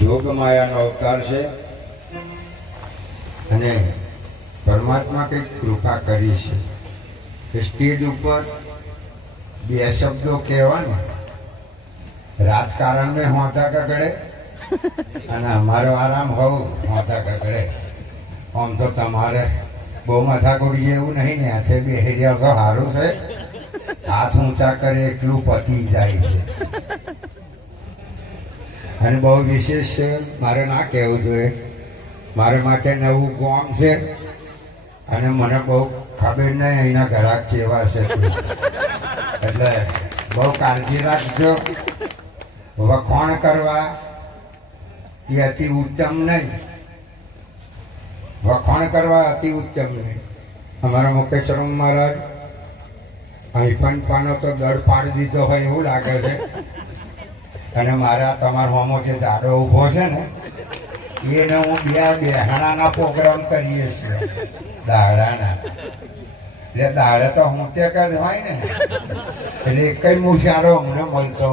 જોગમાયાનો અવતાર છે અને પરમાત્મા કંઈક કૃપા કરી છે કે સ્ટેજ ઉપર બે શબ્દો કહેવાના, રાજકારણ મેં હોતા કગડે અને અમારો આરામ હોવ હોતા કગડે. આમ તો તમારે બહુ માથાકૂટ જેવું નહીં ને, હાથે બે હેરિયા તો સારું છે, હાથ ઊંચા કરે એટલું પતી જાય છે. અને બહુ વિશેષ છે, મારે ના કહેવું જોઈએ, મારે માટે નવું ગામ છે અને મને બહુ ખબર નહીં અહીંના ગ્રાહક કેવા છે, એટલે બહુ કાળજી રાખજો. વખોણ કરવા એ અતિ ઉત્તમ નહીં, વખોણ કરવા અતિ ઉત્તમ નહીં. અમારા મુકેશ્વરમ મહારાજ અહીં પણ પાનો તો દળ પાડી દીધો હોય એવું લાગે છે. અને મારા તમારા હોમો જે દાડો ઊભો છે ને એને હું બેહાણાના પ્રોગ્રામ કરીએ છીએ, દાડાના. એટલે દાડે તો હું તે જ હોય ને, એટલે એક જ મુશારો અમને મળતો.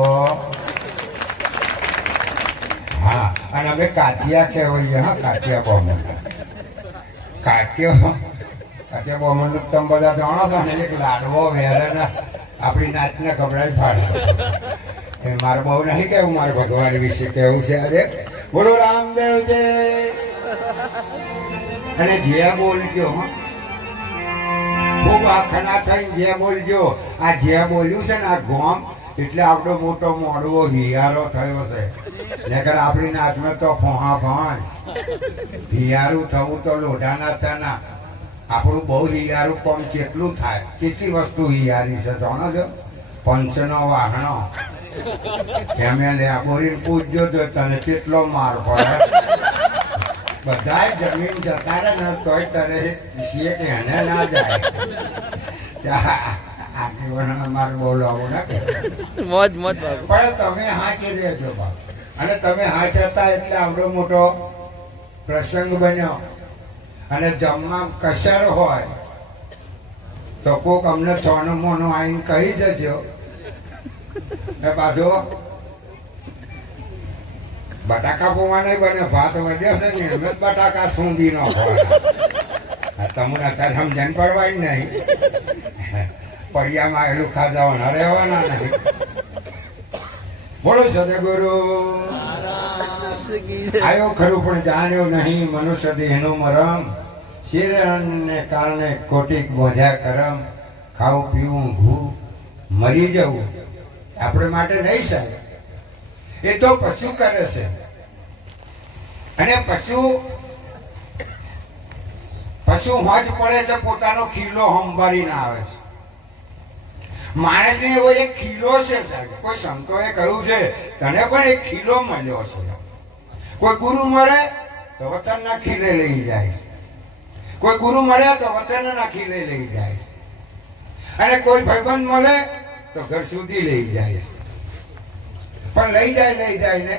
હા, અને અમે કાઠિયા કહેવાઈએ. હા, કાઠિયા બોમન, કાઠિયા બોમન તમે બધા જાણો છો ને, એક લાડવો વેરે ને આપણી નાચને ગભરાઈ ફાડે. એ મારે બહુ નહીં કેવું, મારે ભગવાન વિશે કેવું છે. અરે બોલો રામદેવજી. અને જે બોલજો, ખૂબ આખના થઈને જે બોલજો. આ જે બોલ્યું છે ને આ ગોમ, એટલે આપણો મોટો મોડવો હિયારો થયો છે. નકર આપણી નાચમાં તો ફોહા ફોંસ હિયારું થવું તો લોઢાના થના. આપણું બહુ હિયારું કોમ કેટલું થાય, કેટલી વસ્તુ હિયારી છે જાણો છો? પંચનો વાહણો એમ બોરીને પૂછજો તો તને કેટલો માર પડે. બધા જમીન જતા રહે ને તોય તરે છીએ કે એને ના જાય. આગેવાન મારે બોલાવું ના કે મોજ મોજ પણ તમે હાચી રહેજો બાપ. અને તમે હાચ હતા એટલે આવડો મોટો પ્રસંગ બન્યો. અને જમવા કસર હોય તો કોક અમને ચોનું મોનું આવીને કહી જજો. એ બાજુ બટાકા પોવા નહીં બને, ભાત વધ્યો છે ને એમ જ બટાકા સૂંધી નો હોય. તમને અત્યારે સમજણ પડવાય નહીં, પડિયામાં આવેલું ખાજાવાના રહેવાના નહીં. બોલો સદગુરુ. આયો ખરું પણ જાણ્યો નહીં મનુષ્ય દેહનો મરમ. શિરને કારણે કોટીક બોધ્યા કરમ. ખાવું પીવું ઘૂ મરી જવું આપણે માટે નહીં સાહેબ, એ તો પશુ કરે છે. અને પશુ હોજ પડે એટલે પોતાનો ખીલો સંભાળીને આવે છે. માણસને એવો એક ખીલો છે સાહેબ. કોઈ સંતોએ કહ્યું છે તને પણ એક ખીલો મળ્યો છે. કોઈ ગુરુ મળે તો વચનના ખીલે લઈ જાય, કોઈ ગુરુ મળે તો વચનના ખીલે લઈ જાય, અને કોઈ ભાઈબંધ મળે તો ઘર સુધી લઈ જાય. પણ લઈ જાય ને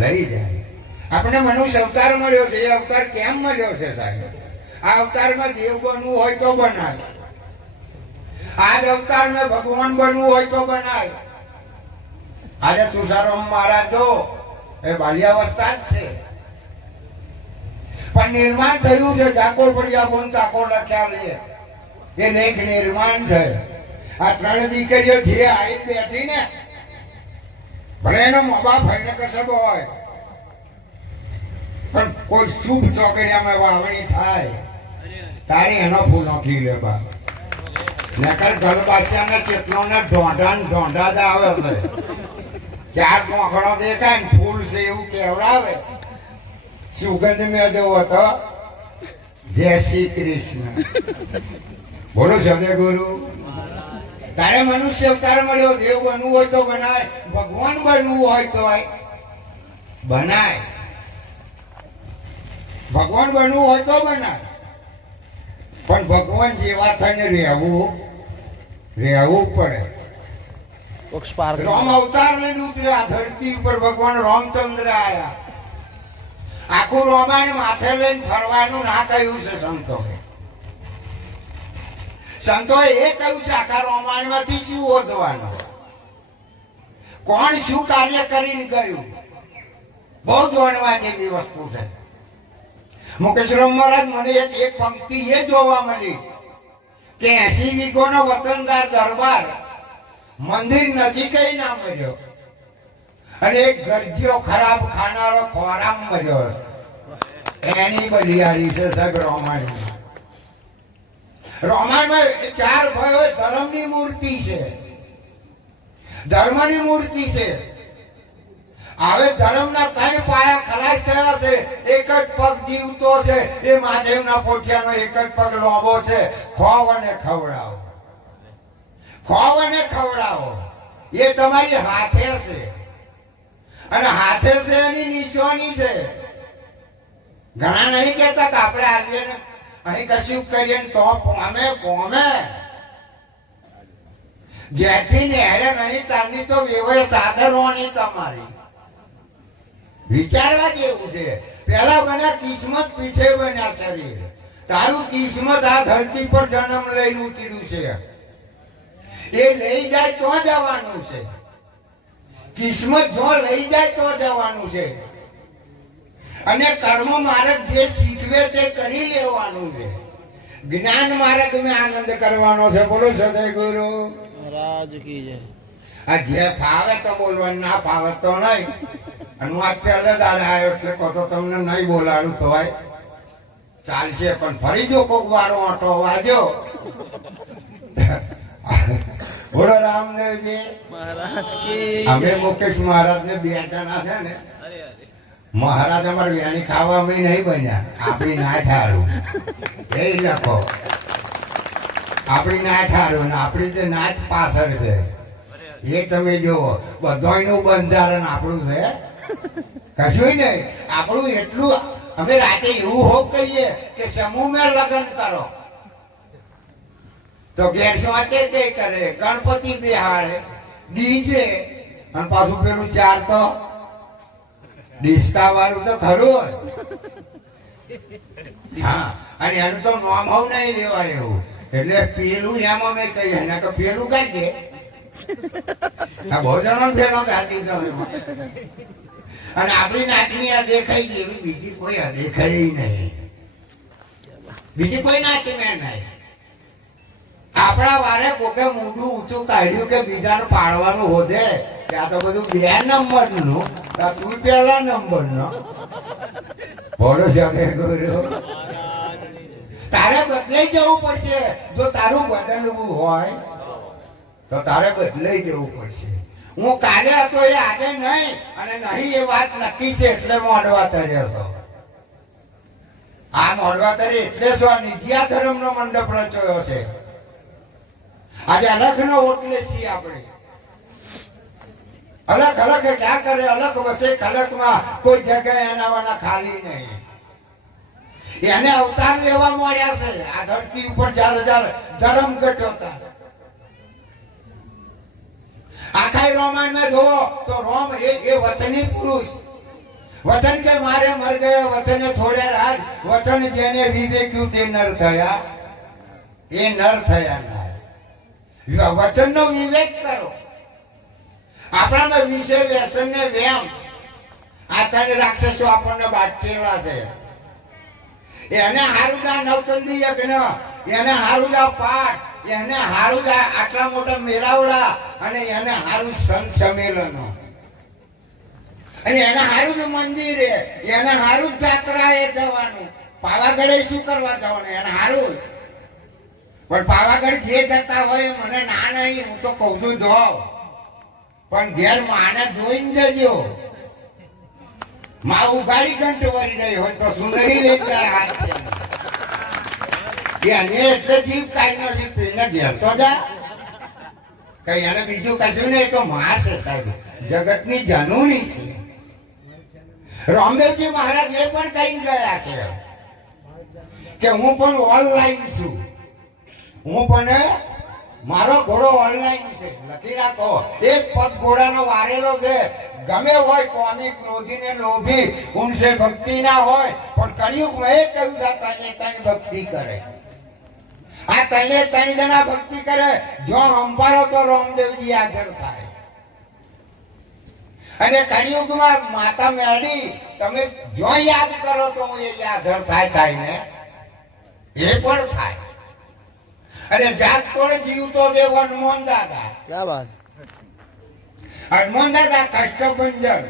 લઈ જાય. આપણે મનુષ્ય અવતાર મળ્યો છે. એ અવતાર કેમ મળ્યો છે સાહેબ? આ અવતારમાં દેવ બનવું હોય તો બનાય, આજ અવતારમાં ભગવાન બનવું હોય તો બનાય. આજે તુષારામ મહારાજ જો એ બાલ્યાવસ્થા જ છે, પણ નિર્માણ થયું છે. ઠાકોર પડ્યા બોન ઠાકોર લખ્યા લે એ લેખ નિર્માણ છે. આ ત્રણ દીકરીઓ જે આવીને બેઠી ને, ભલે એનો મા બાપ હોય ને કસબ હોય, પણ કોઈ શુભ ચોકડિયામાં વાવણી થાય તારે એનો ફૂલો ખીલે બા. નકર ગલબાસિયાને કેટલોને ઢોંઢા જ આવે છે. ચાર મોખડો દેખાય ને ફૂલ છે એવું કેવડાવે. સુગંધ મેં જવો તો જય શ્રી કૃષ્ણ. બોલો સદગુરુ. તારે મનુષ્ય અવતાર મળ્યો. દેવ બનવું હોય તો બનાય, ભગવાન બનવું હોય તો બનાય, ભગવાન બનવું હોય તો બનાય. પણ ભગવાન જેવા થઈને રહેવું પડે. રામ અવતાર લઈને ઉતર્યા ધરતી ઉપર. ભગવાન રામચંદ્ર આયા. આખું રામાયણ માથે લઈને ફરવાનું ના કહ્યું છે સંતોએ. સંતોએ એ કહ્યું છે આખા રામાયણમાંથી શું ઓધવાનું, કોણ શું કાર્ય કરીને ગયું. બહુ જાણવા જેવી વસ્તુ છે. મુકેશરામ મહારાજ મને એક પંક્તિ એ જોવા મળી કે 80 વીઘોનો વતનદાર દરબાર મંદિર નજીક ના મર્યો અને એક ગરજીઓ ખરાબ ખાનારો ખોરામ મર્યો એની બલિયારી છે સાહેબ રામાયણમાં. રામાયણમાં 4 ભાઈઓ ધર્મની મૂર્તિ છે, ધર્મની મૂર્તિ છે. હવે ધર્મના 3 પાયા ખલાસ થયા છે. એક જ પગ જીવતો છે, એ મહાદેવના પોઠિયાનો એક જ પગ લોબો છે. ખોવ અને ખવડાવો, ખોવ અને ખવડાવો એ તમારી હાથે છે અને હાથે છે એની નિશાની છે. ઘણા નહીં કહેતા કે આપણે આવીએ ને અહીં કશું કરીએ ને તો પોમે જેથી નેહરે નહીં તારની તો વ્યવહાર સાધનોની તમારી વિચારવા જેવું છે. પેલા બન્યા કિસ્મત, પીછે બન્યા શરીર. તારું કિસ્મત આ ધરતી પર જન્મ લઈને ઉતર્યું છે. એ લઈ જાય તો જવાનું છે. કિસ્મત જો લઈ જાય તો જવાનું છે. અને કર્મ માર્ગ જે શીખવે તે કરી લેવાનું છે. જ્ઞાન માર્ગ મેં આનંદ કરવાનો છે. બોલો સદય ગુરુ મહારાજ કી જય. આ જે ફાવે તો બોલવાનું, ના ફાવે તો નહીં. અને હું આજ પહેલા દાડે આવ્યો એટલે કહો તો તમને નહીં બોલાડું તો ચાલશે, પણ ફરી જો કોક વારો ઓટો વાજો. બોલો રામદેવજી મહારાજ કી. અમે મુકેશ મહારાજ ને 2 જણા છે ને, મહારાજ અમારે વેણી ખાવામાં નહીં બન્યા. આપણી ના થારું એ લખો, આપણી ના થારું ને આપણી જે નાચ પાછળ છે એ તમે જુઓ. બધાનું બંધારણ આપણું છે, કશું નહીં. આપણું એટલું અમે રાતે એવું હોપ કહીએ કે સમૂહ મેં લગ્ન કરો તો ઘેર વાંચે તે કરે, ગણપતિ બેહાડે, ડીજે, અને પાછું પેલું 4 તો ડિસ્કા વાળું તો ખરું હોય. હા, અને એનું તો નામ હોવ નહીં લેવાય એવું. એટલે પેલું એમ અમે કહીએ ને કે પેલું કઈ દે. આ બહુ જણો પેલો ગાડી તો અને આપણી નાચની આ દેખાઈ ગઈ એવી બીજી કોઈ દેખાય નહીં. બીજી કોઈ નાચી મેં નહીં. આપણા વારે કોકે મોઢું ઊંચું કાઢ્યું કે બીજાને પાડવાનું હોદે કે આ તો બધું 2 નંબરનું, તું પેલા નંબરનો. બોલો સાથે ગુરુ તારે બદલાઈ જવું પડશે. જો તારું બદલવું હોય તો તારે બદલાઈ જવું પડશે. હું કાલે હતો એ આજે નહીં, અને નહીં એ વાત નક્કી છે એટલે મોડવા તર્યો છો. આ મોડવા તરી એટલે શું? નિજિયા ધર્મનો મંડપ રચાયો છે. આજે અલખનો ઓટલે છીએ આપણે. અલગ અલગ ક્યાં કરે, અલગ વસે ખલકમાં કોઈ જગ્યાએ એનાવાના ખાલી નહીં. એને અવતાર લેવા મળ્યા છે આ ધરતી ઉપર. 4000 ધર્મ ઘટ્યો હતા. આખા રામાયણમાં જુઓ તો રોમ એ વચની પુરુષ. વચન કે મારે મર ગયા, વચને છોડ્યા રાજ. વચન જેને વિવેક્યું તે નર થયા, એ નર થયા. વચનનો વિવેક કરો. આપણામાં વિષય વ્યસન ને વ્યામ આ 3 રાક્ષસો આપણને બાટકેલા છે. એને હારું જા નવચંદી યજ્ઞ, એને હારું જા પાઠ, એને હારું જા આટલા મોટા મેળાવડા, અને એને હારું સંત સંમેલનો, અને એને હારું જ મંદિરે, એને હારું જ જાત્રાએ જવાનું. પાવાગઢે શું કરવા જવાનું? એને હારું. પણ પાવાગઢ જે જતા હોય મને ના નહીં, હું તો કઉ છું જો, પણ ઘેર માને જોઈને જજો. માં ઉઘાડી ઘંટ વળી રહી હોય તો શું નહીં લેતા હાથ એને એટલે જીવ કાઢી નથી. પેલા ઘેર તો જા, કઈ એને બીજું કશું નહીં. તો માં છે સાહેબ, જગતની જનૂની છે. રામદેવજી મહારાજ એ પણ કઈ ગયા છે કે હું પણ ઓનલાઈન છું. હું પણ મારો ઘોડો ઓનલાઈન છે. લખી રાખો, એક પગ ઘોડાનો વારેલો છે. ગમે હોય કોમિક ક્રોધીને લોભી ઉનસે ભક્તિ ના હોય, પણ કળિયુગમાં એ કહ્યું છે તને ભક્તિ કરે. આ તને 3 જણા ભક્તિ કરે. જો સંભાળો તો રામદેવજી હાજર થાય. અને કળિયુગમાં માતા મેળી તમે જો યાદ કરો તો એ યાદ થાય ને એ પણ થાય. અને જાગતો ને જીવતો દેવ હનુમાન દાદા. क्या बात હનુમાન દાદા કષ્ટભંજન.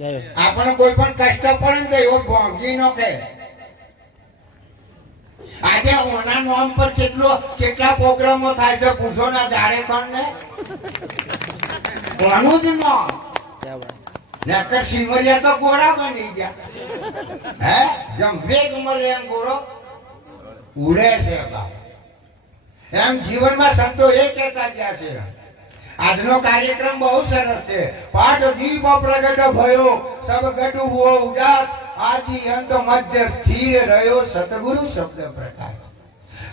जय આપણે કોઈ પણ કષ્ટ પડે ને તો એવો ભોંગી નો કે આજે ઓના નામ પર કેટલા પ્રોગ્રામો થાય છે પૂછો ના જાડે કોણ ને ઓનું જ નામ. क्या बात નકર શિવરિયા તો ગોળા બની ગયા. હે જેમ વેગ મળે એમ ગોળો ઉડે છે બાપ. એમ જીવનમાં સંતો એ કહેતા ગયા છે. આજનો કાર્યક્રમ બહુ સરસ છે. પાઠ દીપ પ્રગટ ભયો સબ ગટુ હો ઉજાત આદિ અંત મધ્ય સ્થિર રહ્યો સતગુરુ શબ્દ પ્રકાશ.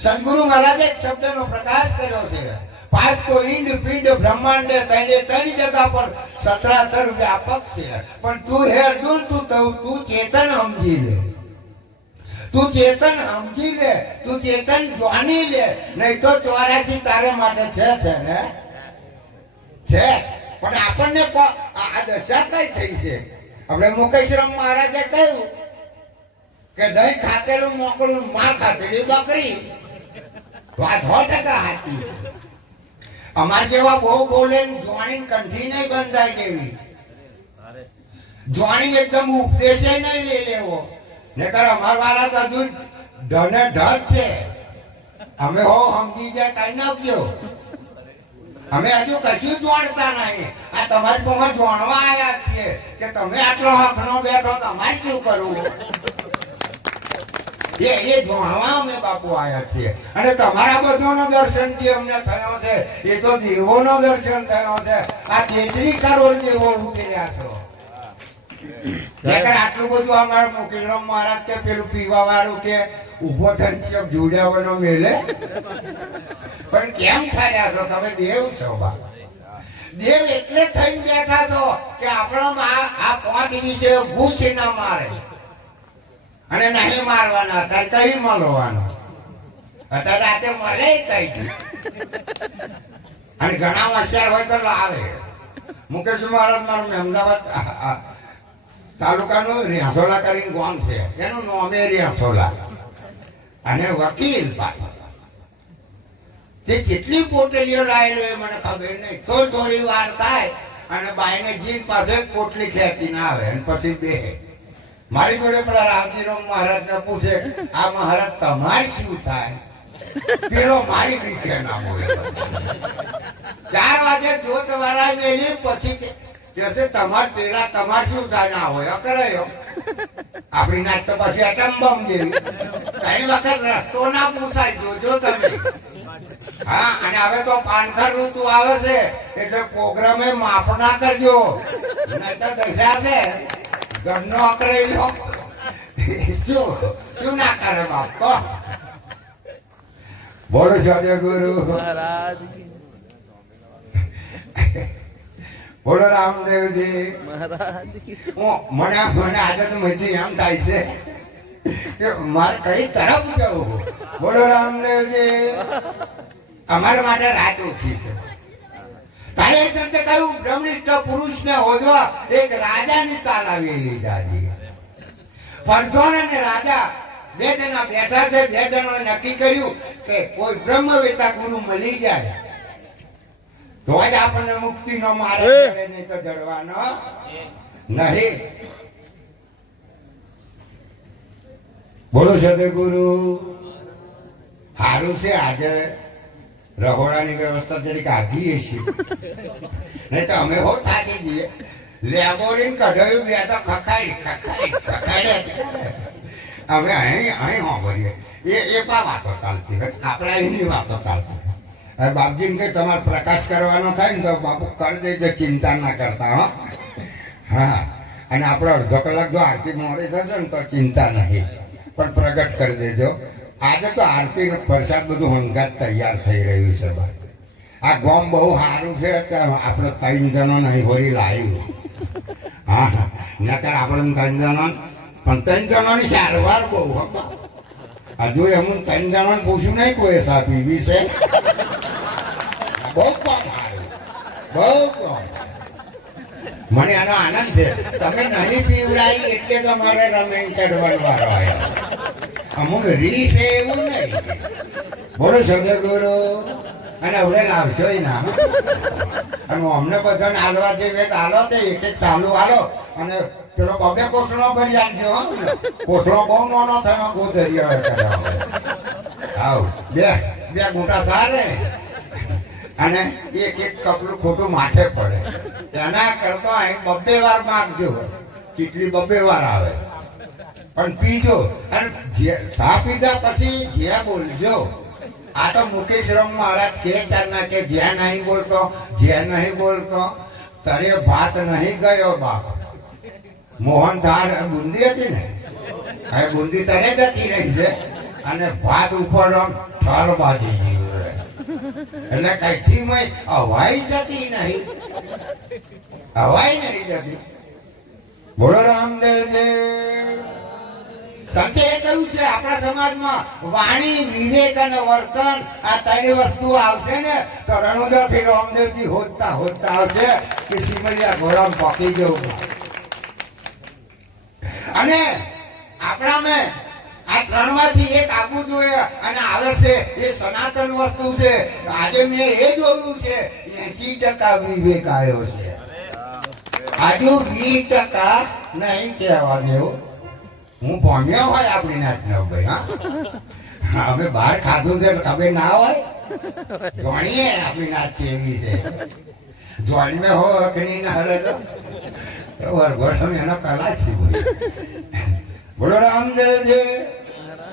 સદગુરુ મહારાજે એક શબ્દનો પ્રકાશ કર્યો છે. પાંચ તો ઈંડ પિંડ બ્રહ્માંડ ત્રણ જગા પર સત્રાતર વ્યાપક છે. પણ તું હે અર્જુન તું ચેતન સમજી લે. તું ચેતન સમજી લે. તું ચેતન જાણી લે. નહીં તો 84 તારે માટે છે ને છે. પણ આપણને આ દશા કઈ થઈ છે. આપણે મુકેશરામ મહારાજે કહ્યું કે દહીં ખાતેલું મોકળું માં ખાતેલી બકરી. વાત 100% સાચી છે. અમાર જેવા બહુ બોલે જોણી કંઠી નહીં બંધાઈ દેવી. જોણી એકદમ ઉપદેશે નહીં લઈ લેવો. નકર અમાર વાળા તો હજુ ઢને ઢ છે. અમે હો સમજી જાય કઈ નાખજો. અમે હજુ કશું જોડતા નહીં. આ તમારી પાસે જોણવા આવ્યા છીએ કે તમે આટલો હકનો બેઠો તમારે શું કરવું. એ જોણવા અમે બાપુ આવ્યા છીએ. અને તમારા બધાનો દર્શન જે અમને થયો છે એ તો દેવોનો દર્શન થયો છે. આ તેજરી કરોડ દેવો ઉભી રહ્યા છો. આટલું બધું અમારા મુકેશરામ મહારાજ કે પેલું પીવા વાળું કે ઉભો થઈને જોડાવાનો મેલે. પણ કેમ થયા છો તમે દેવ છો બા. દેવ એટલે થઈને બેઠા છો કે આપણા આ 5 વિશે ઘૂસ ના મારે. અને નહીં મારવાના. અત્યારે કઈ મળવાનું. અત્યારે રાતે મળે કઈ. અને ઘણા હોશિયાર હોય તો લાવે. મુકેશ મહારાજ મારું અમદાવાદ તાલુકાનું રેસોલા કરીને ગામ છે. એનું નામ એ રેસોલા. અને વકીલ ભાઈ તે કેટલી પોટલીઓ લાવેલો એ મને ખબર નહીં. તો થોડી વાર થાય અને બાઈને જીન પાસે પોટલી ખેંચી ના આવે અને પછી બેહે. મારી જોડે પેલા રામજીરામ મહારાજ ને પૂછે આ મહારાજ તમારે શું થાય. પેલો મારી બીકે ના બોલે. 4 વાગે જોત વાળા મેલી પછી કે તમારે પેલા તમારે શું થાય ના હોય અકરાયો. આપણી નાચ તો પછી એટમ બોમ્બ જેવી. 3 વખત રસ્તો ના પૂછાય જોજો તમે. હા અને હવે તો પાનખર ઋતુ આવે છે એટલે પ્રોગ્રામે માફ ના કરજો. નહીં તો દશા છે ઘરનો અકરાઈ લો. શું ના કરે બાપ કહો. બોલો સદગુરુ महाराज की બોલો રામદેવજી महाराज की મને આદત મજી એમ થાય છે કે મારે કઈ તરફ જવું. બોલો રામદેવજી. અમારા માટે રાત ઓછી છે. તારે એ સંતે કહ્યું બ્રહ્મનિષ્ઠ પુરુષને હોદવા એક રાજાની તાલાવેલી જાજી. ફરજોન અને રાજા 2 જણા બેઠા છે. 2 જણાએ નક્કી કર્યું કે કોઈ બ્રહ્મવેતા ગુરુ મળી જાય તો જ આપણને મુક્તિનો માર્ગ મળે, નહીં તો જડવાનો નહીં. બોલો સદગુરુ. સારું છે આજે રહોડાની વ્યવસ્થા જરીક આધી છે. નહીં તો અમે હો થાકી દઈએ. લેબોરીને કઢાયું 2 તો ખખાડે. અમે અહીં હોંભરીએ એ પા વાતો ચાલતી હોય. આપણે અહીંની વાતો ચાલતી હોય. હવે બાપજીને કંઈ તમારે પ્રકાશ કરવાનો થાય ને તો બાપુ કરી દેજો. ચિંતા ના કરતા હો. હા અને આપણે અડધો કલાક જો આરતી મોડી થશે ને તો ચિંતા નહીં. પણ પ્રગટ કરી દેજો. આજે તો આરતી પ્રસાદ બધું હંગાત તૈયાર થઈ રહ્યું છે. આ ગોમ બહુ સારું છે. આપણે 3 જણા નહીં હોરી લાવ્યું. હા નકર આપણે 3 જણા પણ 3 જણાની સારવાર બહુ. હજુ એમ 3 જણાને પૂછ્યું નહીં કોઈ સા પીવી છે. બહુ કામ સારું. બહુ કામ મને આનો આનંદ છે. તમે નહીં પીવડાવી એટલે તમારે રમેન ચડવાનો વારો આવ્યો. અમુક રીસ એવું નહીં. બોલો સદગુરુ. અને હવે લાવશો ના. અને અમને બધાને હાલવા જેવી હાલો તે એક એક ચાલુ હાલો. અને પેલો બબે કોસળો ભરી આવજો. કોસળો બહુ નાનો થયો ગોદરિયા આવ બે બે ગુંટા સારે. અને એક એક કપડું ખોટું માથે પડે. એના કરતા અહીં 2 વાર માગજો. કેટલી 2 વાર આવે પણ પીજો. અને ચા પીધા પછી જે બોલજો. આ તો મુકેશરામ મહારાજ કે ચારના કે જ્યાં નહીં બોલતો જ્યાં નહીં બોલતો તરે ભાત નહીં ગયો બાપ. મોહન થાળ બુંદી હતી ને, હવે બુંદી તરે જતી રહી છે અને ભાત ઉપર ઠર બાજી ગયું. એટલે કઈથી હવાઈ જતી નહીં, હવાઈ નહીં જતી. બોલો રામદેવ. સંતે એ કહ્યું છે આપણા સમાજમાં વાણી, વિવેક અને વર્તન આ 3 વસ્તુ આવશે ને તો રણુજાથી રામદેવજી હોદતા હોદતા આવશે કે સિમલિયા ઘોડામાં પકી જવું. અને આપણામાં આ 3 માંથી એક આવવું જોઈએ અને આવે છે એ સનાતન વસ્તુ છે. આજે મેં એ જોયું છે 80% વિવેક આવ્યો છે. આજુ 20% નહીં કહેવા દેવું. હું ભણ્યો હોય આપણી નાચનો ભાઈ. હા અમે બહાર ખાધું છે ખબર ના હોય. જોણીએ આપણી નાચ કેવી છે. જોઈ મેં હો અકની ના હરે તો એનો કલા છે. બોલો રામદેવજી.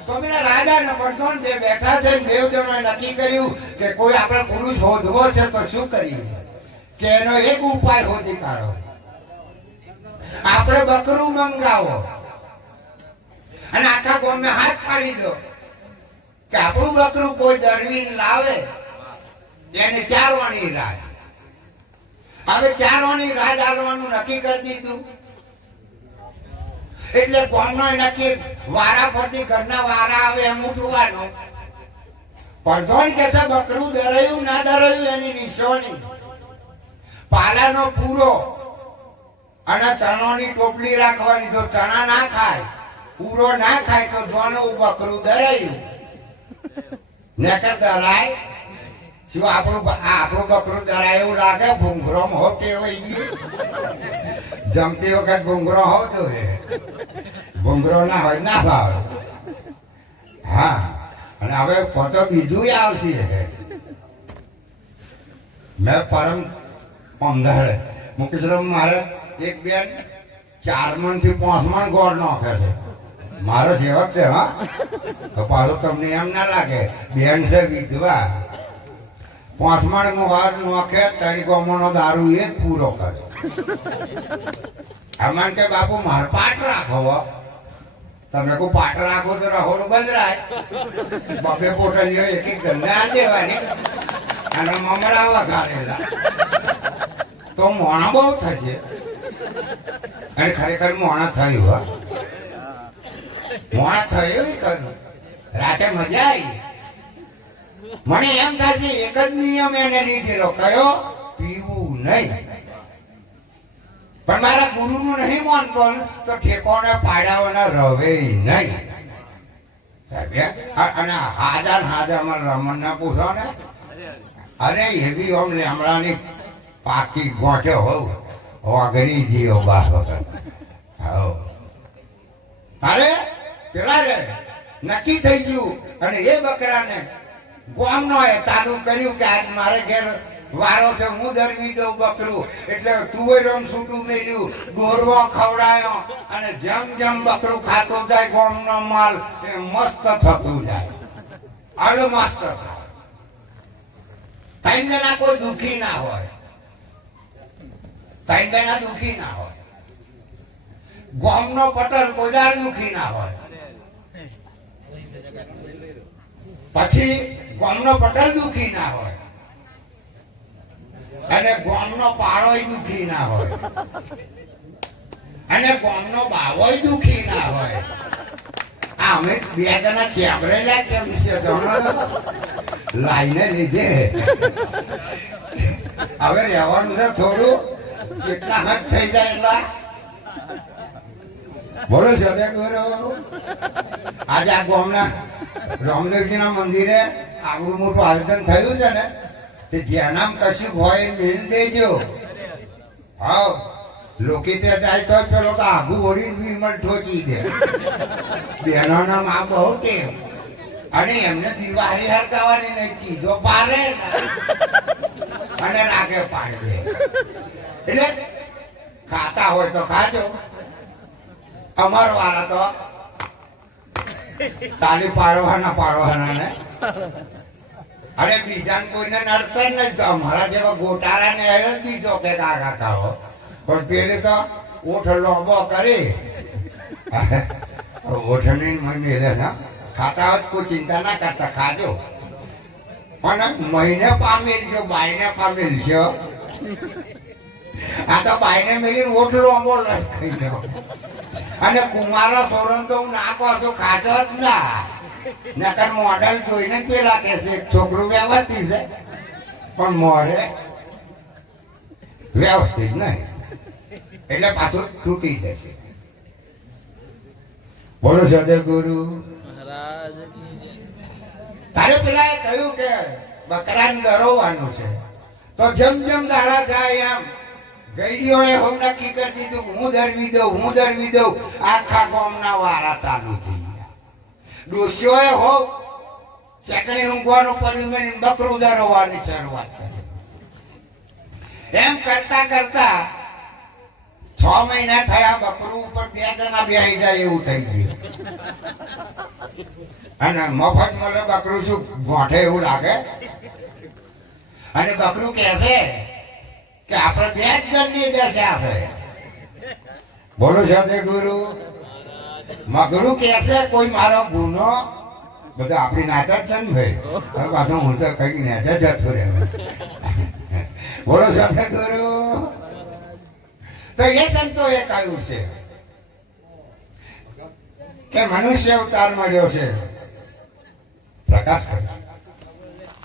તો પેલા રાજા નંબર બે બેઠા છે. 2 જણોએ નક્કી કર્યું કે કોઈ આપણે પુરુષ શોધવો છે તો શું કરીએ કે એનો એક ઉપાય શોધી કાઢો. આપણે બકરું મંગાવો અને આખા ગામમાં હાથ પાડી દો કે આપણું બકરું કોઈ દરવીન લાવે એને 4 વાણી રાજ. હવે 4 વાણી રાજ આવવાનું નક્કી કરી દીધું. એટલે ગામનો નક્કી વારા ફરતી ઘરના વારા આવે એમ ઉઠવાનું. પડધોન કે છે બકરું દરાયું ના દરાયું એની નિશાની. પાલાનો પૂરો અને ચણાની ટોપલી રાખવાની. જો ચણા ના ખાય, પૂરો ના ખાય તો જોનું બકરું દરાયું. નેકર દરાય શું આપણું બકરું દરાય એવું લાગે. ભૂંગરો હો ટેવાઈ જમતી વખત ભૂંગરો હો જોઈએ. ભૂંગરો ના હોય ના ભાવે. હા અને હવે ફોટો બીજું આવશે. મેં પરમ પંદર મુકેશરામ મારે એક બેન 4 મણ થી 5 મણ ગોળ નાખે છે. મારો સેવક છે. હા તો પાછું તમને એમ ના લાગે બેન છે વિધવા. 5 મણ વાર નાખે 3 ગોમનો દારૂ એ જ પૂરો કરે. આમાં કે બાપુ માર પાટ રાખો. તમે કોઈ પાટ રાખો તો રહોડું બંધરાય. 2 પોટલીઓ એક એક ગંદે આ દેવાની અને મમરા વઘારેલા તો મોણા બહુ થશે. અને ખરેખર મોણા થયું. હા મોણા થયું ખરું. રાતે મજા આવી. મને એમ થાય એક જ નિયમ એને લીધેલો કયો પીવું નહીં. પણ મારા ગુરુનું નહીં માનતો તો ઠેકોને પાડ્યાઓના રવે નહીં. અને હાજા અમારા રમણના પૂછો ને. અરે એવી આમ લેમડાની પાકી ગોઠ્યો હોવ વાઘરી જીઓ બાર વખત. અરે પેલા રે નક્કી થઈ ગયું. અને એ બકરાને ગામનો એ ચાલુ કર્યું કે આજ મારે ઘેર વારો છે હું દરવી દઉં બકરું. એટલે તુવેરમ છૂટું મેલ્યું, દોરવો ખવડાયો અને જેમ જેમ બકરું ખાતું જાય ગામનો માલ એ મસ્ત થતું જાય. આલો મસ્ત થાય. 3 જણા કોઈ દુખી ના હોય. 3 જણા દુખી ના હોય. ગામનો પટલ કોદાર દુખી ના હોય. પછી ગામનો પટલ દુખી ના હોય અને ગામનો પાડોય દુખી ના હોય અને ગામનો બાવોય દુખી ના હોય. આ અમે 2 જણા કેબરેલા કેમ છે લાઈને લીધે. હવે રહેવાનું છે થોડું કેટલા હાથ થઈ જાય એટલા બોલો સદગુરુ આજે આ ગામના રામદેવજીના મંદિરે આવડું મોટું આયોજન થયું છે ને તે જેનામ કશું હોય મેલ દેજો હા લોકો ત્યાં જાય તો પેલો તો આગુ ઓરી વિમલ ઠોકી દે બહેનોના માં બહુ ટેવ અને એમને દિવાળી હરકાવાની નહીં ચીજો પારે અને રાગે પાડી દે એટલે ખાતા હોય તો ખાજો અમાર વાળા તો તાલી પાડવાના ને અરે બીજાને કોઈને નડતર નહીં તો અમારા જેવા ગોટાળા ને જ બીજો કે કાકા ખાઓ પણ પેલી તો ઓઠ લોબો કરી ઓઠની મેલે ને ખાતા હોય કોઈ ચિંતા ના કરતા ખાજો પણ મહિને પામેલ છો બાઈને પામેલ છો આ તો બાઈને મેલી ઓઠ લોબો લઈ ખાઈ ગયો અને કુમારો સોરન તો હું ના કહું છું ખાજો જ ના નકર મોડલ જોઈને જ પેલા કે છે છોકરું વ્યવસ્થિત છે પણ મોરે વ્યવસ્થિત નહીં એટલે પાછું તૂટી જશે બોલો સદગુરુ મહારાજ કી જય. તારે પેલા કહ્યું કે બકરાને દરોવાનું છે તો જેમ જેમ દાડા જાય એમ ગઈડીઓએ હું નક્કી કરી દીધું હું ધરવી દઉં આખા ગામના વારા ચાલુ થઈ ગયા ડોસીઓએ હો ચેકણી ઊંઘવાનું પડ્યું બકરું દરવાની શરૂઆત કરી એમ કરતા કરતા 6 મહિના થયા બકરું ઉપર 2 જણા બેસી જાય એવું થઈ ગયું અને મફત મળે બકરું શું ગોઠે એવું લાગે અને બકરું કહે છે કે આપણે 2 જણની દશા છે બોલો સદગુરુ મગરું કહે છે કોઈ મારો ગુનો બધું આપણી નાચત છે ને ભાઈ હવે પાછું હું તો કઈ નેચે જતો રહે બોલો સદગુરુ તો એ સંતોએ કહ્યું છે કે મનુષ્ય અવતાર મળ્યો છે પ્રકાશ કરે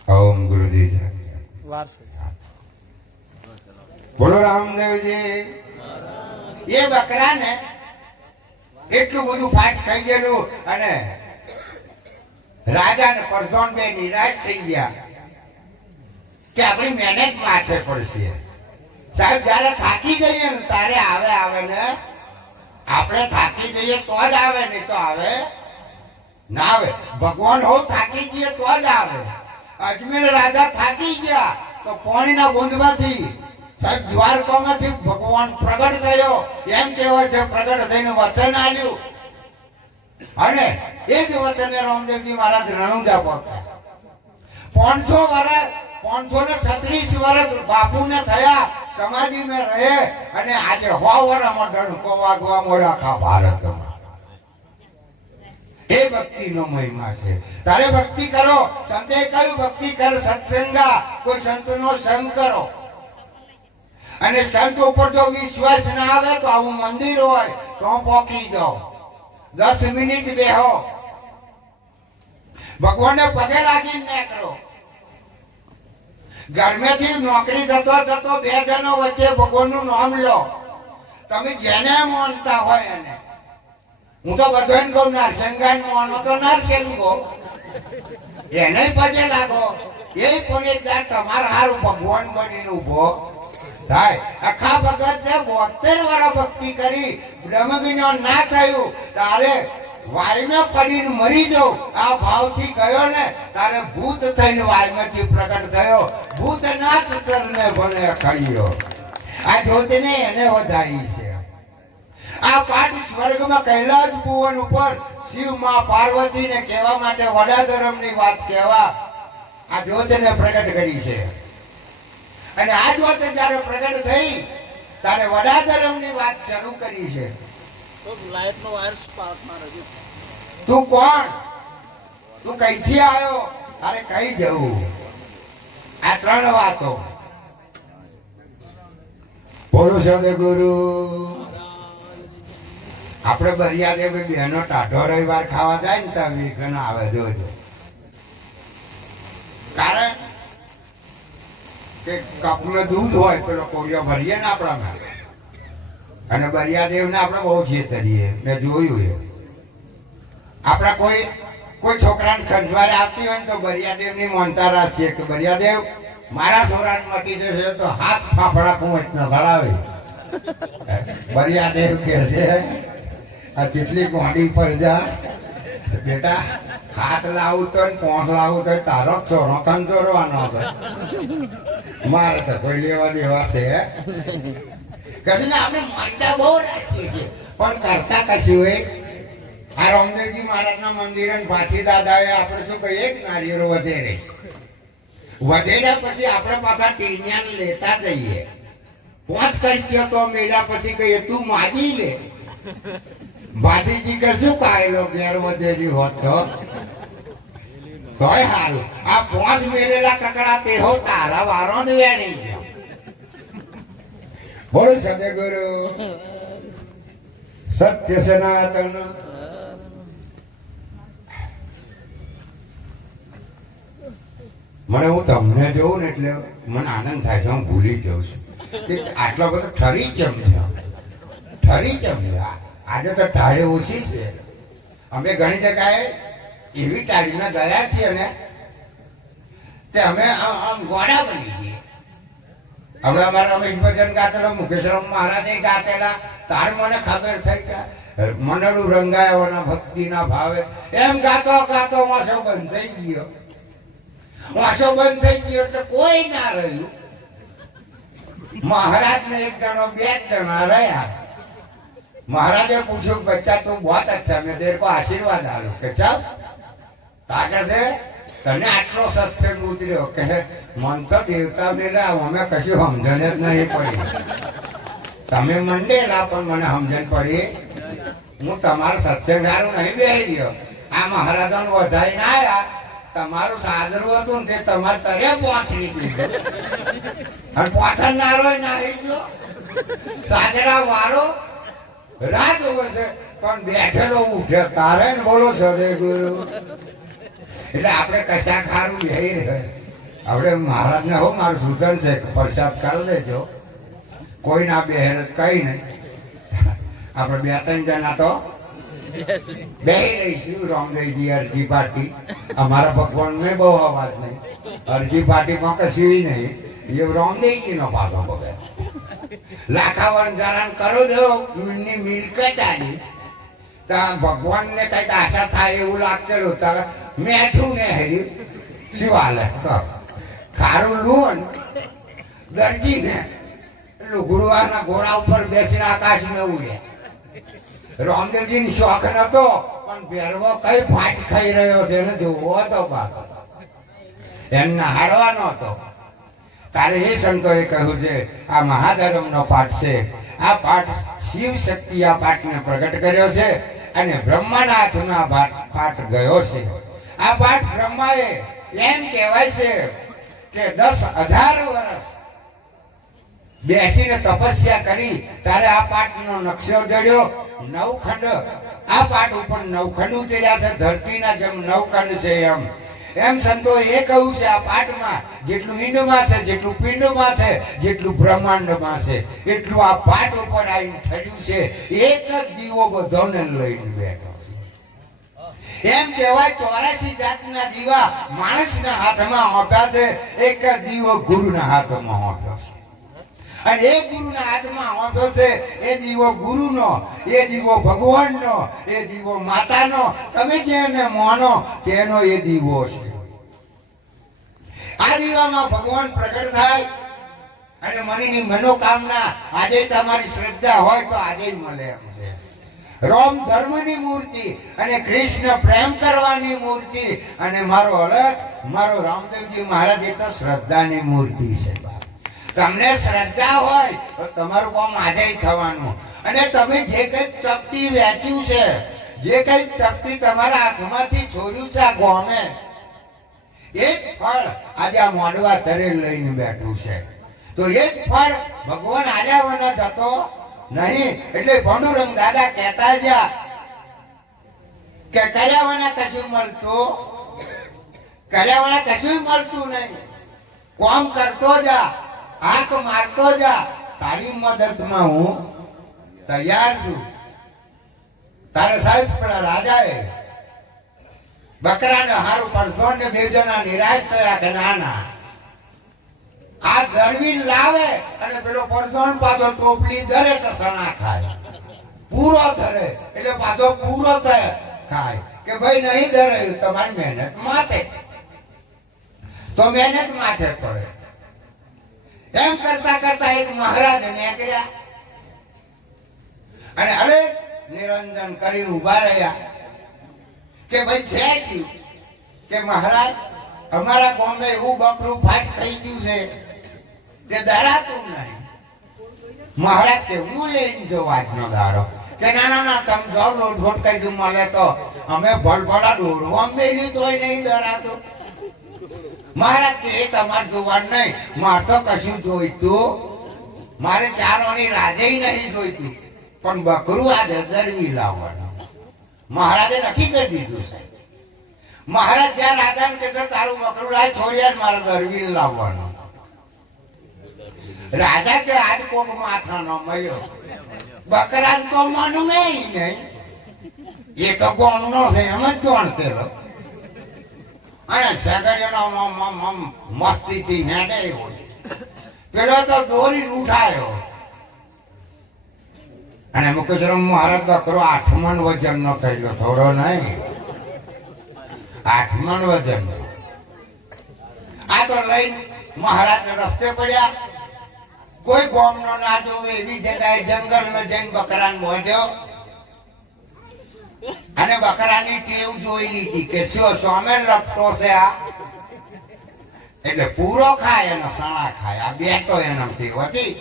ઓમ ગુરુજી વારસો. બોલો રામદેવજી એ બકરાને એટલું બધું ફાટ ખાઈ ગયેલું અને રાજા ને પરધોન બે નિરાશ થઈ ગયા કે આપણી મહેનત માથે પડશે સાહેબ જયારે થાકી જઈએ ને તારે આવે ને આપણે થાકી જઈએ તો જ આવે નહીં તો આવે ના આવે ભગવાન હો થાકી જઈએ તો જ આવે અજમેર રાજા થાકી ગયા તો પાણીના બુંદમાંથી સાહેબ દ્વારકામાંથી ભગવાન પ્રગટ થયો એમ કહેવાય છે પ્રગટ થઈને વચન આલ્યું અને એ જ વચને રામદેવજી મહારાજ રણુજા પહોંચ્યા 536 વર્ષ બાપુને થયા સમાધિ में રહે અને આજે 100 વર્ષમાં ડંકો વાગવા મળ્યો આખા ભારતમાં એ ભક્તિનો મહિમા છે તારે ભક્તિ કરો સંતે કહ્યું ભક્તિ કર સત્સંગા કોઈ સંતનો સંગ કરો અને સંત ઉપર જો વિશ્વાસ ના આવે તો આવું મંદિર હોય તો પોકી જાઓ 10 મિનિટ બેહો ભગવાનને પગે લાગીને નીકળો ઘરમેથી નોકરી જતો 2 જણો વચ્ચે ભગવાનનું નામ લો તમે જેને માનતા હોય એને હું તો બધાને કહું નરસિંહાન માનો તો નરસિંહો એને પગે લાગો એ પણ એક દાડ તમારા હારું ભગવાન બનીને ઉભો થાય આખા ભગત 72 વર્ષ ભક્તિ કરી બ્રહ્મજ્ઞાન ના થયું તારે વાયમાં પડીને મરી જાવ આ ભાવથી ગયો ને તારે ભૂત થઈને વાયમાંથી પ્રગટ થયો ભૂતનાથ ચરણે ભણે ખડ્યો આ જ્યોતિને એને વધારી છે આ પાઠ સ્વર્ગમાં કૈલાસ ભુવન ઉપર શિવ માં પાર્વતીને કહેવા માટે વડા ધર્મની વાત કહેવા આ જ્યોતિને પ્રગટ કરી છે અને આ જ્યોત જ્યારે પ્રગટ થઈ ત્યારે વડા ધર્મની વાત શરૂ કરી છે તો લાઈટનો વાયર સ્પાર્ક મારે છે. તું કોણ તું કઈથી આવ્યો અરે કઈ જવું આ 3 વાતો બોલો સદગુરુ આપણે બરિયાદે બહેનો ટાઢો રવિવાર ખાવા જાય ને ત્યાં વિઘન આવે જોજો કારણ કે કપમાં દૂધ હોય પેલો કોળિયો ભરીએ ને આપણામાં, અને બરિયાદેવને આપણે બહુ છેતરીએ. મેં જોયું એ. આપણા કોઈ છોકરાને ખંજવારે આપતી હોય ને તો બરિયાદેવની મોનતા રાસ છે કે બરિયાદેવ મારા છોરાને મટી જશે તો હાથ ફાફડા કુંવચ ન સડાવે. બરિયાદેવ કહે છે આ કેટલી ગોંડી પર જા બેટા, હાથ લાવું તો પોંચ લાવું તો તારો છોરો કંજોરવાનો છે, મારે તો કોઈ લેવા દેવા છે કશું ને. આપણે માનતા બહુ રાખીએ છીએ પણ કરતા કશું હોય. આ રામદેવજી મહારાજના મંદિર પાછી દાદાએ આપણે શું કહીએ નારિયેળો વધેરે પછી આપણે પાછા ટીણિયાન લેતા જઈએ. 5 કરી તો મેળા પછી કહીએ તું માજી લે. ભાતીજી કે શું કાયલો ઘેર વધેરી હોત તોય સારું. આ 5 મેળેલા કકડા તે હો તારા વારો જ વેણી ગયો. બોલો સદગુરુ સત્ય સનાતન. મને હું તમને જોઉં ને એટલે મને આનંદ થાય છે. હું ભૂલી જાઉં છું કે આટલો બધો ઠરી કેમ છે. આજે તો ટાળે ઓછી છે. અમે ઘણી જગ્યાએ એવી ટાળીમાં ગયા છીએ ને તે અમે આમ ગોળા બની ગઈએ. હવે અમારા રમેશ ભજન ગાતેલો, મુકેશરામ મહારાજે ગાતેલા, તાર મને ખબર થઈ કે મનડું રંગાયવાના ભક્તિના ભાવે એમ ગાતો ગાતો વાંસો બંધ થઈ ગયો. એટલે કોઈ ના રહ્યું. મહારાજ ને 1 જણો 2 જણા રહ્યા. महाराज ने पूछो बच्चा तो बहुत अच्छा, मैं तेरे को आशीर्वाद आलो के चल ताके से तने आटलो सत्संग उतर्यो के मन तो देवता मेला हमें कशी समझण ज नहीं पड़ी. તમે મંડેલા પણ મને સમજણ પડી. હું તમારો સત્સંગ હારું નહીં બેહી રહ્યો. આ મહારાજાને વધાઈને આયા, તમારું સાદરું હતું ને તે તમારે તરે પોથરી દીધું અને પોથર નારો નાહી ગયો. સાજરા વારો રાત છે પણ બેઠેલો ઉઠે તારે ને બોલો સદગુરુ. એટલે આપણે કશા ખારું બેહી રહે. આપણે મહારાજને હો મારું સૂચન છે કે પ્રસાદ કરી દેજો. કોઈ ના બેહેર કઈ નહીં. આપણે 2-3 જણા તો બેહી રહીશું. રામદેવજી અરજી પાર્ટી અમારા ભગવાન ને બહુ અવાજ નહીં. અરજી પાર્ટીમાં કશું નહીં. એ રામદેવજી નો પાછો બગડે. લાખાવન જરાન કરો દો ની મિલકત આની તો ભગવાન ને કઈક આશા થાય એવું લાગતેલું. તો મેઠું ને હરી શિવાલે ખારું લૂન દરજી ને ગુરુવારના ઘોડા ઉપર બેસીને આકાશ મેં ઉડ્યા. રામદેવજી ની શોખ નતો પણ ભેરવો કઈ ફાટ ખાઈ રહ્યો છે એને જોવો હતો બાપા. એને હાડવાનો હતો. તારે એ સંતોએ કહ્યું છે આ મહાધર્મનો પાઠ છે. આ પાઠ શિવ શક્તિ આ પાઠને પ્રગટ કર્યો છે અને બ્રહ્માના હાથમાં પાઠ ગયો છે. આ પાઠ બ્રહ્માએ એમ કહેવાય છે કે 10,000 વર્ષ બેસીને તપસ્યા કરી ત્યારે આ પાઠનો નકશો જડ્યો. 9 ખંડ આ પાઠ ઉપર 9 ખંડ ઉતર્યા છે. ધરતીના જેમ 9 ખંડ છે એમ સંતો એ કહ્યું છે આ પાઠમાં જેટલું ઈંડમાં છે, જેટલું પિંડમાં છે, જેટલું બ્રહ્માંડમાં છે એટલું આ પાઠ ઉપર આવીને થયું છે. એક જ દીવો બધાને લઈને બેઠો છે. એમ કહેવાય 84 જાતના દીવા માણસના હાથમાં હોપ્યા છે. એક જ દીવો ગુરુના હાથમાં હોપ્યો છે અને એ ગુરુના હાથમાં હોપ્યો છે. એ દીવો ગુરુનો, એ દીવો ભગવાનનો, એ દીવો માતાનો, તમે જેને માનો તેનો એ દીવો છે. આ દીવામાં ભગવાન પ્રગટ થાય અને મનની મનોકામના આજે તમારી શ્રદ્ધા હોય તો આજે મળે એમ છે. રામ ધર્મની મૂર્તિ અને કૃષ્ણ પ્રેમ કરવાની મૂર્તિ અને મારો અલગ મારો રામદેવજી મહારાજ એ તો શ્રદ્ધાની મૂર્તિ છે. તમને શ્રદ્ધા હોય તો તમારું કામ આજે થવાનું. અને તમે જે કઈ ચપટી વેચ્યું છે, જે કઈ ચપટી તમારા હાથમાંથી છોડ્યું છે આ ગોમે, એક ફળ આજે આ મોડવા તરે લઈને બેઠું છે. તો એક ફળ ભગવાન આલ્યાવાના જતો નહીં. એટલે પાંડુરંગ દાદા કહેતા જ્યાં કે કર્યાવાના કશું મળતું નહીં. કોમ કરતો જા, આંખ મારતો જા, તારી મદદમાં હું તૈયાર છું. તારે સાહેબ પેલા રાજાએ બકરાને હારું પડતો ને બે જણા નિરાશ થયા કે ના ના આ ગરવી લાવે અને પેલો પરસોન પાછો ટોપલી ધરે તો સણા ખાય, પૂરો ધરે એટલે પાછો પૂરો ખાય કે ભાઈ નહીં ધરાયું તમારી મહેનત માથે, તો મહેનત માથે પડે. એમ કરતા કરતા એક મહારાજ નીકળ્યા અને અરે નિરંજન કરીને ઉભા રહ્યા કે ભાઈ છે શું કે મહારાજ અમારા ગામમાં એવું બકરું ફાટ થઈ ગયું છે તે દરાતું નહીં. મહારાજ કે હું લઈને જો આજનો દાડો કે ના ના ના તમે જાઓ લોટ કઈ મળે તો અમે ભલભલા દોરવા મેલી તોય નહીં ડરાતો. મહારાજ કે એ તમારે જોવાનું નહીં, મારે તો કશું જોઈતું, મારે ચારવાની રાજે નહીં જોઈતું, પણ બકરું આજે દરવી લાવવાનું મહારાજે નક્કી કરી દીધું છે. મહારાજ જ્યાં રાજાને કે તારું બકરું લાય છોડ્યા મારે દરવી લાવવાનું. રાજા કે આજ કોક માથા નો મળ્યો, બકરા તો મનું નહીં, એ તો ગોમનો છે એમ જ જોણતેલો અને સગડીનો મસ્તીથી હેડે હોય, પેલો તો દોરી ઉઠાયો અને મુકેશ્વર મહારાજ બકરો 8 મણ વજન નો થયેલો, થોડો નહીં 8 મણ વજન. આ તો લઈને મહારાજ રસ્તે પડ્યા, કોઈ ગોમનો ના જોવે એવી જગ્યાએ જંગલમાં જઈને બકરાને બોધ્યો અને બકરાની ટેવ જોઈ લીધી કે શું સામે લપટો છે આ, એટલે પૂરો ખાય એનો સણા ખાય, આ બે તો એનો ટેવ હતી.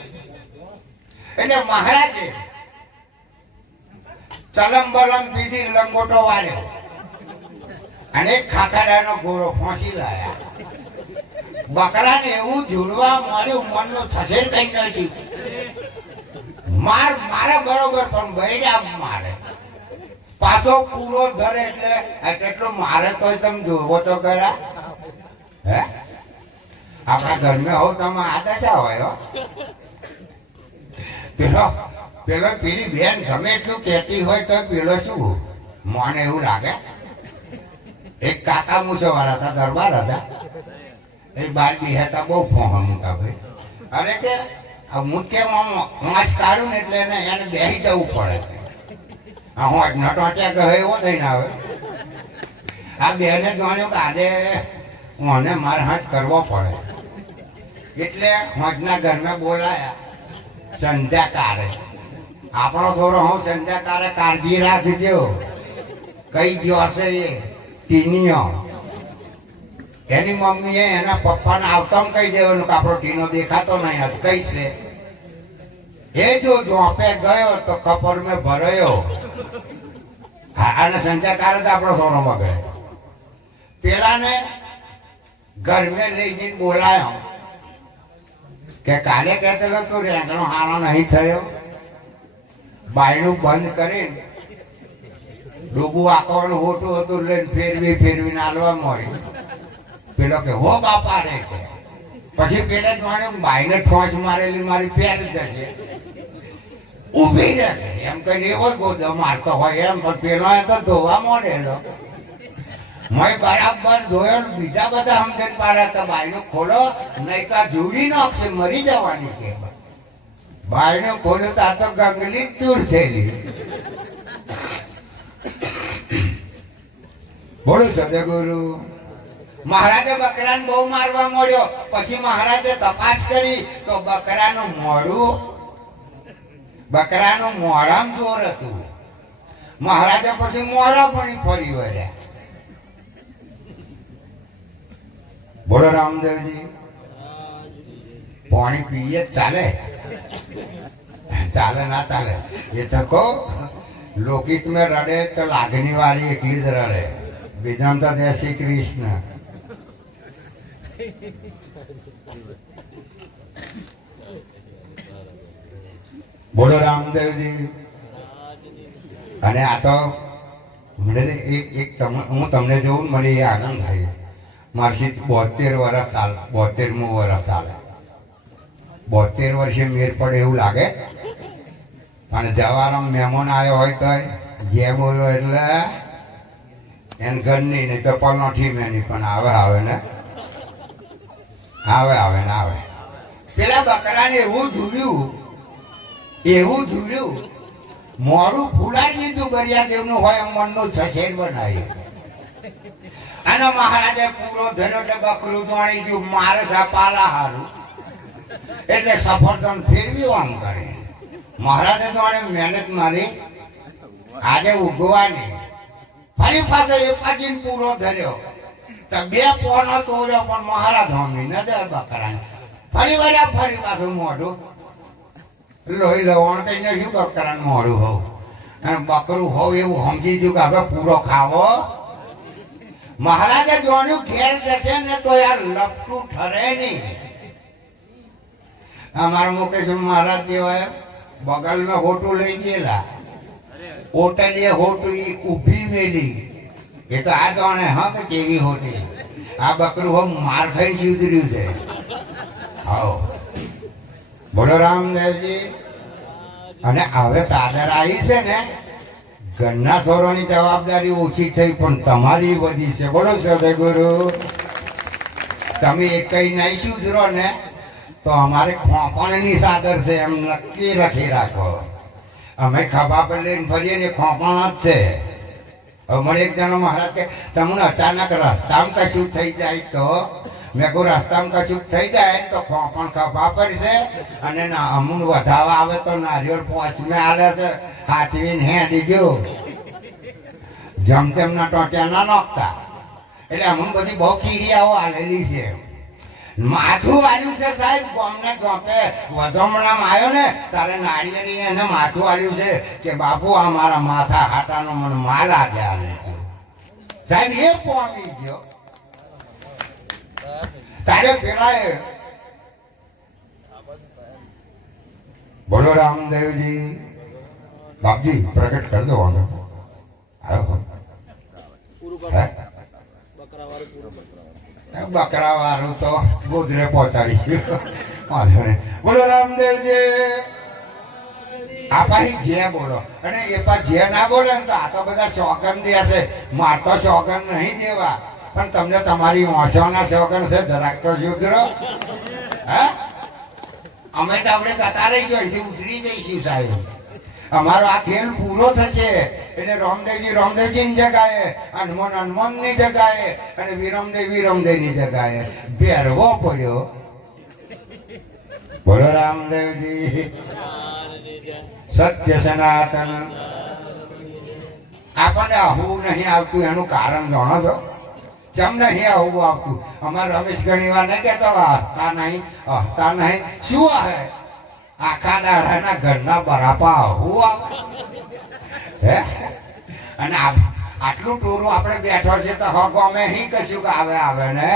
એટલે મહારાજે ચલમ બલમ પીધી, લંગોટો વાળ્યો અને એક ખાખરાનો ગોળો ફોસી લાયા. બકરાને એવું ઝૂલવા મળ્યું મનનું થશે કઈ નથી, મારે બરોબર પણ બૈરા મારે પાછો પૂરો ધરે એટલે કેટલો મારે તો તમે જોવો તો ખરા. હે આપણા ઘરમાં હોવ તમે આ દશા હોય. પેલો પેલી બેન ગમે એટલું કહેતી હોય તો પેલો શું મને એવું લાગે. એક કાકા મુસવાળા હતા, દરબાર હતા, એ બાર હતા, બહુ ફોહા મોટા ભાઈ. અરે કે મુખ્યમાં માસ કાઢું ને એટલે એને બેસી જવું પડે. હું નટોટ્યા કહે એવો થઈને આવે. આ બેને જાણ્યું કે આજે મને મારે હાથ કરવો પડે એટલે હોજના ઘરમાં બોલાયા સંધ્યાકાળે. આપણો થોડો હું સંધ્યાકાળે કાળજી રાખજો, કઈ ગયો હશે એ ટીનીઓ. એની મમ્મીએ એના પપ્પાને આવતા કહી દેવાનું કે આપણો ટીનો દેખાતો નહીં, કઈ છે એ જો જોપે ગયો તો કપર મેં ભરાયો. હા, અને સંધ્યાકાળે તો આપણો સોનો બગડે. પેલાને ઘરમાં લઈ જઈને બોલાયો કે કાલે કહેતો તું રેંગણો હારો નહીં થયો. બાયણું બંધ કરીને ડૂબું આંખવાનું હોટું હતું લઈને ફેરવીને હાલવા મળી. પેલો કે હો બાપા રે, પછી પેલે જ મને બાઈને ઠોંચ મારેલી મારી પેર જશે, ઊભી રહેશે એમ કહીને એવો ગોદો મારતો હોય એમ. પણ પેલો તો ધોવા મોડેલો, મેં બરાબર ધોયો. બીજા બધા સમજણ પાડ્યા કે બાયનું ખોલો નહીં તો જુડી નાખશે, મરી જવાની કે. બાયનું ખોલ્યું તો આ તો ગંગલી ચૂર થયેલી. બોલો સદગુરુ. મહારાજે બકરાને બહુ મારવા મળ્યો. પછી મહારાજે તપાસ કરી તો બકરાનું મોઢામાં જોર હતું. મહારાજે પછી મોઢા પણ ફરી વળ્યા. બોલો રામદેવજી. પાણી પીએ ચાલે? ચાલે ના ચાલે એ તો કહો. લોકિત મેં રડે તો લાગણી વાળી એકલી જ રડે, બીજા તો જય શ્રી કૃષ્ણ. બોલો રામદેવજી. અને આ તો મને હું તમને જોઉં મને એ આનંદ થાય. મારથી 72 વર્ષ ચાલે, 72મું વર્ષ ચાલે. 72 વર્ષે મેર પડે એવું લાગે. પણ જવારમ મહેમાન આવ્યો હોય તો જે બોલો એટલે એને ઘરની નહીં તો પલોઠી મેની પણ આવે ને આવે. પેલા બકરાને એવું જોયું મોડું ફૂલાઈ દીધું ગરિયાદેવનું હોય મનનું છસેર બનાવી. અને મહારાજે પૂરો ધર્યો એટલે બકરું જાણી ગયું મારે પાલા હારું એટલે સફરજન ફેરવ્યું આમ કરે. મહારાજે તો મહેનત મારી આજે ઉગવાની ફરી પાછો એકાજી પૂરો ધર્યો તો 2 પોનો તોડ્યો પણ મહારાજ હોમી ન દે બકરાને. ફરી પાછું મોઢું લોહી લવણ કઈ નથી બકરાને મોઢું હોવ અને બકરું હોવ એવું સમજી ગયું કે હવે પૂરો ખાવો. મહારાજે જોયું ઘેર જશે ને તો યાર લપટું ઠરે નહીં. અમારા મુકેશ મહારાજ જેવાય બગલમાં હોટું લઈ ગયેલા હોટલીએ હોટું ઊભી મેલી. એ તો આ તો હા કે કેવી હોટી આ બકરું હો માર ખાઈ સુધર્યું છે. હા બોલો રામદેવજી. અને હવે સાદર આવી છે ને ઘરના છોરોની જવાબદારી ઓછી થઈ પણ તમારી વધી છે. બોલો સદગુરુ. તમે એક કઈ નહીં સુધરો ને તો અમારે ખોપણની સાદર છે એમ નક્કી લખી રાખો. અમે ખભા પર લઈને ફરીએ ને ખોપણ જ છે. હવે મને એક જણો મહારાજ કે તમને અચાનક રસ્તામાં કશું થઈ જાય તો મેં કહું રસ્તામાં કશું થઈ જાય તો ખોપણ ખભા પર છે અને અમુક વધાવા આવે તો નારિયેળ પોચમે આલે છે હાથવીને હેડી ગયો જેમ તેમના ટોટિયા ના નોખતા. એટલે અમુક બધી બહુ કીરિયાઓ આલેલી છે. માથું વાળ્યું છે સાહેબ ગામને ચોપે વધમણામાં આવ્યો ને તારે નાળિયેરી એને માથું વાળ્યું છે કે બાપુ આ મારા માથા હાટાનો મને માલ આજે આલે સાહેબ એ પોમી ગયો. તારે પેલા બોલો રામદેવજી. બાપજી પ્રગટ કરી દો વાંધો બકરા વાળું તો ગોધરે પહોંચાડી વાંધો નહીં. બોલો રામદેવજી. આ પાછી જે બોલો અને એ પાછ જે ના બોલે ને તો આ તો બધા શોગન દેશે. માર તો શોગન નહીં દેવા પણ તમને તમારી ઓછોના શોગન છે જરાક તો સુધરો. હા અમે તો આપણે જતા રહીશું અહીંથી ઉતરી જઈશું સાહેબ. અમારો આ ખેલ પૂરો થશે એટલે રામદેવજીની જગાએ હનુમાનની જગાએ અને વિરમદેવની જગાએ બેરવો પડ્યો. બોલો રામદેવજી. સત્ય સનાતન. આપણને આવું નહીં આવતું એનું કારણ જાણો છો? કેમ નહીં આવું આવતું? અમારા રમેશ ઘણી વાર નહીં કહેતો હસતા નહીં શું હે આખા દાડાના ઘરના બરાપા આવું આવે હે. અને આટલું ટોરું આપણે બેઠો છે તો હક અમે અહીં કશું કે આવે ને.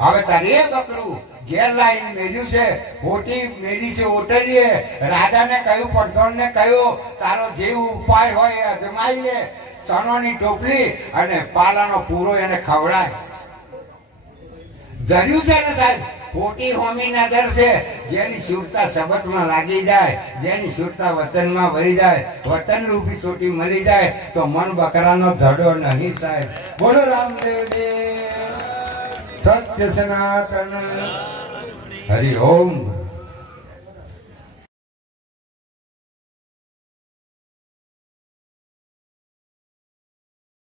હવે તારે બકરું ઘેર લાઈન મેલ્યું છે હોટી મેલી છે હોટલીએ. રાજાને કહ્યું પડધોણને કહ્યું તારો જે ઉપાય હોય એ અજમાઈ લે. ચણોની ટોપલી અને પાલાનો પૂરો એને ખવડાય. ધર્યું છે ને સાહેબ ખોટી હોમી નજર છે. જેની શુરતા શબ્દમાં લાગી જાય જેની શુરતા વચનમાં વળી જાય વચન રૂપી સોટી મળી જાય તો મન બકરાનો ધડો નહીં સાહેબ. બોલો રામદેવજી. સત્ય સનાતન. હરિ ઓમ.